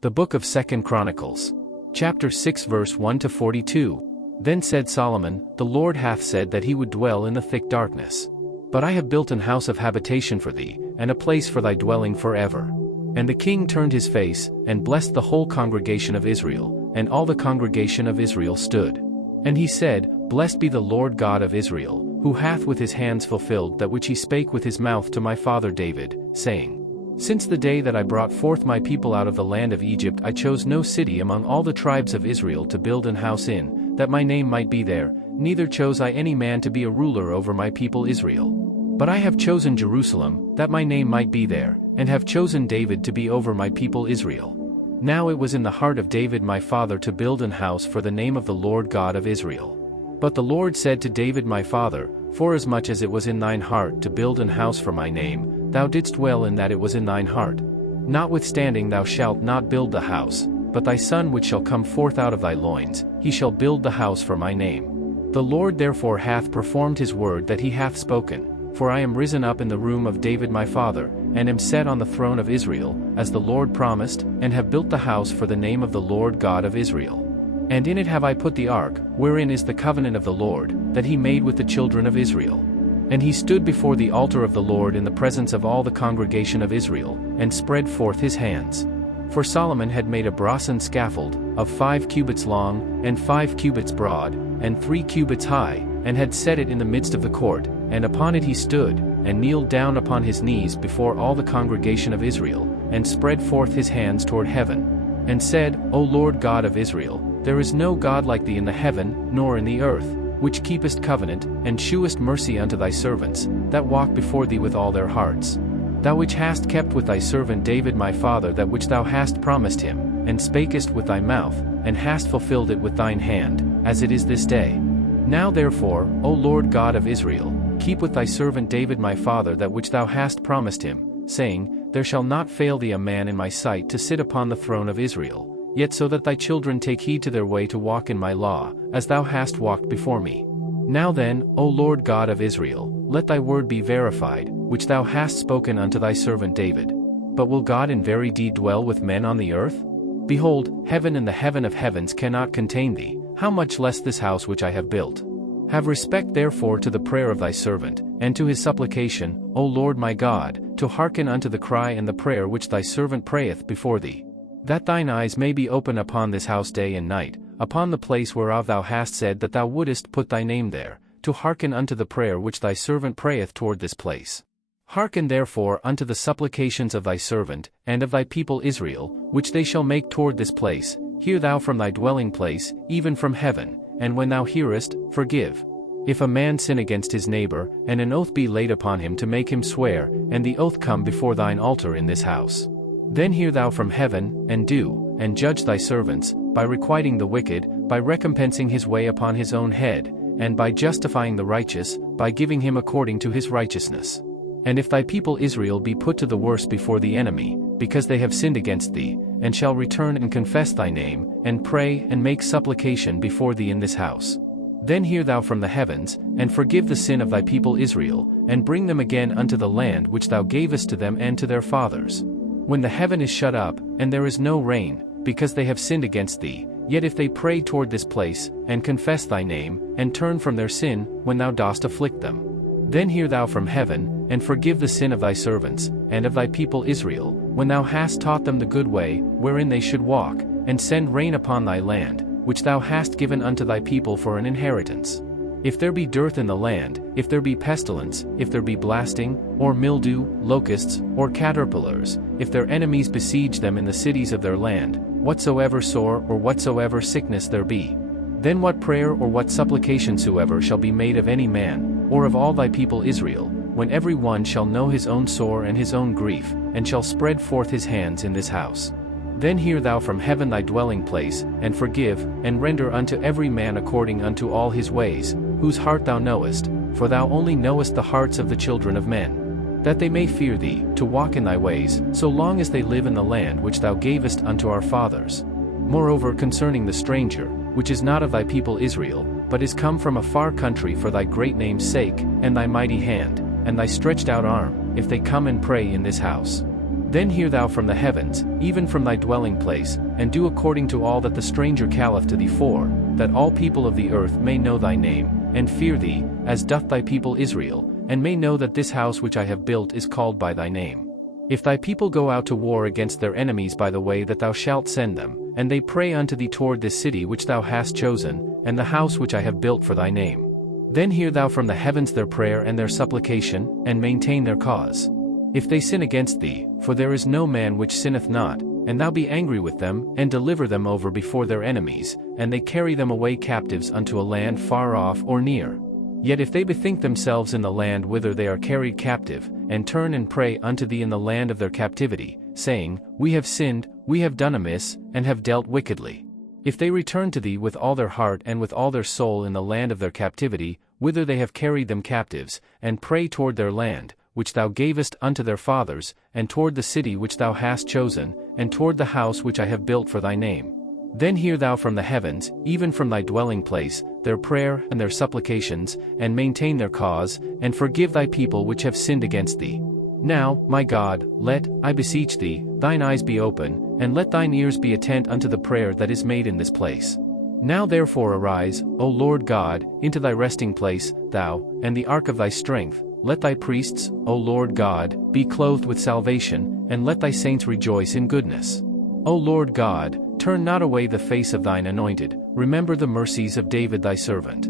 The book of 2 Chronicles. Chapter 6 verse 1 to 42. Then said Solomon, The Lord hath said that he would dwell in the thick darkness. But I have built an house of habitation for thee, and a place for thy dwelling forever. And the king turned his face, and blessed the whole congregation of Israel, and all the congregation of Israel stood. And he said, Blessed be the Lord God of Israel, who hath with his hands fulfilled that which he spake with his mouth to my father David, saying, Since the day that I brought forth my people out of the land of Egypt, I chose no city among all the tribes of Israel to build an house in, that my name might be there, neither chose I any man to be a ruler over my people Israel. But I have chosen Jerusalem, that my name might be there, and have chosen David to be over my people Israel. Now it was in the heart of David my father to build an house for the name of the Lord God of Israel. But the Lord said to David my father, Forasmuch as it was in thine heart to build an house for my name, thou didst well in that it was in thine heart. Notwithstanding thou shalt not build the house, but thy son which shall come forth out of thy loins, he shall build the house for my name. The Lord therefore hath performed his word that he hath spoken, for I am risen up in the room of David my father, and am set on the throne of Israel, as the Lord promised, and have built the house for the name of the Lord God of Israel. And in it have I put the ark, wherein is the covenant of the Lord, that he made with the children of Israel. And he stood before the altar of the Lord in the presence of all the congregation of Israel, and spread forth his hands. For Solomon had made a brasen scaffold, of 5 cubits long, and 5 cubits broad, and 3 cubits high, and had set it in the midst of the court, and upon it he stood, and kneeled down upon his knees before all the congregation of Israel, and spread forth his hands toward heaven, and said, O Lord God of Israel, there is no God like thee in the heaven, nor in the earth, which keepest covenant, and shewest mercy unto thy servants, that walk before thee with all their hearts. Thou which hast kept with thy servant David my father that which thou hast promised him, and spakest with thy mouth, and hast fulfilled it with thine hand, as it is this day. Now therefore, O Lord God of Israel, keep with thy servant David my father that which thou hast promised him, saying, There shall not fail thee a man in my sight to sit upon the throne of Israel. Yet so that thy children take heed to their way to walk in my law, as thou hast walked before me. Now then, O Lord God of Israel, let thy word be verified, which thou hast spoken unto thy servant David. But will God in very deed dwell with men on the earth? Behold, heaven and the heaven of heavens cannot contain thee, how much less this house which I have built. Have respect therefore to the prayer of thy servant, and to his supplication, O Lord my God, to hearken unto the cry and the prayer which thy servant prayeth before thee. That thine eyes may be open upon this house day and night, upon the place whereof thou hast said that thou wouldest put thy name there, to hearken unto the prayer which thy servant prayeth toward this place. Hearken therefore unto the supplications of thy servant, and of thy people Israel, which they shall make toward this place. Hear thou from thy dwelling place, even from heaven, and when thou hearest, forgive. If a man sin against his neighbor, and an oath be laid upon him to make him swear, and the oath come before thine altar in this house, then hear thou from heaven, and do, and judge thy servants, by requiting the wicked, by recompensing his way upon his own head, and by justifying the righteous, by giving him according to his righteousness. And if thy people Israel be put to the worse before the enemy, because they have sinned against thee, and shall return and confess thy name, and pray and make supplication before thee in this house, then hear thou from the heavens, and forgive the sin of thy people Israel, and bring them again unto the land which thou gavest to them and to their fathers. When the heaven is shut up, and there is no rain, because they have sinned against thee, yet if they pray toward this place, and confess thy name, and turn from their sin, when thou dost afflict them, then hear thou from heaven, and forgive the sin of thy servants, and of thy people Israel, when thou hast taught them the good way, wherein they should walk, and send rain upon thy land, which thou hast given unto thy people for an inheritance. If there be dearth in the land, if there be pestilence, if there be blasting, or mildew, locusts, or caterpillars, if their enemies besiege them in the cities of their land, whatsoever sore or whatsoever sickness there be, then what prayer or what supplication soever shall be made of any man, or of all thy people Israel, when every one shall know his own sore and his own grief, and shall spread forth his hands in this house, then hear thou from heaven thy dwelling place, and forgive, and render unto every man according unto all his ways, whose heart thou knowest, for thou only knowest the hearts of the children of men, that they may fear thee, to walk in thy ways, so long as they live in the land which thou gavest unto our fathers. Moreover concerning the stranger, which is not of thy people Israel, but is come from a far country for thy great name's sake, and thy mighty hand, and thy stretched out arm, if they come and pray in this house, Then hear thou from the heavens, even from thy dwelling place, and do according to all that the stranger calleth to thee for, that all people of the earth may know thy name, and fear thee, as doth thy people Israel, and may know that this house which I have built is called by thy name. If thy people go out to war against their enemies by the way that thou shalt send them, and they pray unto thee toward this city which thou hast chosen, and the house which I have built for thy name, then hear thou from the heavens their prayer and their supplication, and maintain their cause. If they sin against thee, for there is no man which sinneth not, and thou be angry with them, and deliver them over before their enemies, and they carry them away captives unto a land far off or near. Yet if they bethink themselves in the land whither they are carried captive, and turn and pray unto thee in the land of their captivity, saying, We have sinned, we have done amiss, and have dealt wickedly. If they return to thee with all their heart and with all their soul in the land of their captivity, whither they have carried them captives, and pray toward their land, which thou gavest unto their fathers, and toward the city which thou hast chosen, and toward the house which I have built for thy name, then hear thou from the heavens, even from thy dwelling place, their prayer and their supplications, and maintain their cause, and forgive thy people which have sinned against thee. Now, my God, let, I beseech thee, thine eyes be open, and let thine ears be attent unto the prayer that is made in this place. Now therefore arise, O Lord God, into thy resting place, thou, and the ark of thy strength. Let thy priests, O Lord God, be clothed with salvation, and let thy saints rejoice in goodness. O Lord God, turn not away the face of thine anointed, remember the mercies of David thy servant.